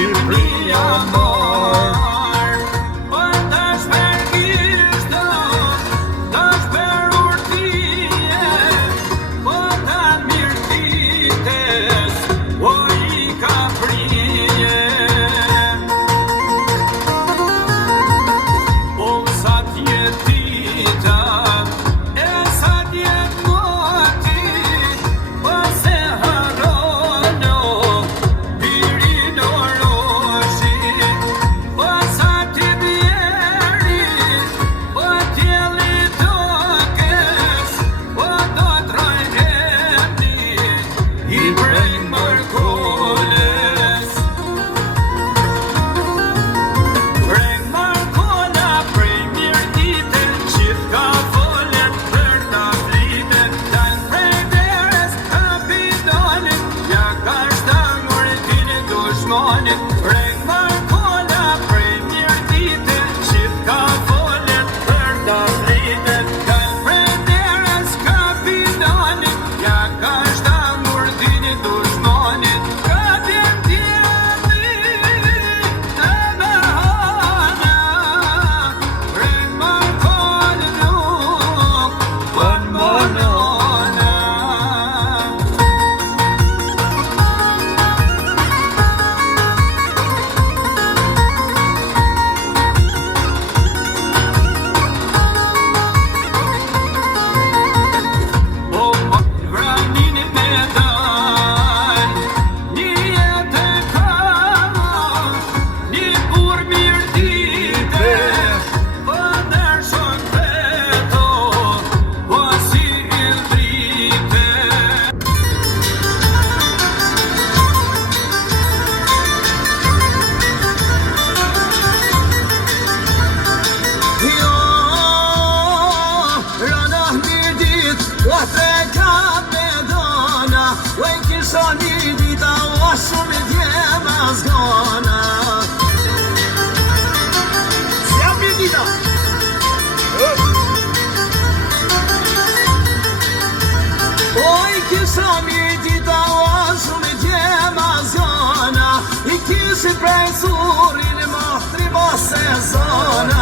Shqipëria mor, po tash për kishto, tash për urtije, po ta mirëtites, o i ka prije. O sa tjetita, e sa tjet moti, po se harono, birin oroshi, po sa ti bjeri, po tjeli tokes, po do trojheni, I brej mërkulles. Prej mërkulla, prej mirëdite, qit ka folet për ta flitet, dan prej deres kapitolit, ja ka shtangur dini dushmonit. Prej mërkulla, prej mirëdite, qit ka folet për ta flitet, dan prej deres kapitolit, ja ka shtangur dini dushmonit. Katim tjemi, e behana, prej mërkull nuk, pën monona. O vranini me dal, një jetë e kama, një bur mirëdite, po dërshon veto, po si indrite. Jo, rana një dit, o te ka me dona, o e kisha një dita, o shumë I djema zgona. Si jam një dita? O I kisha një dita, o shumë I djema zgona, I kishi prej surin, ma trima sezona.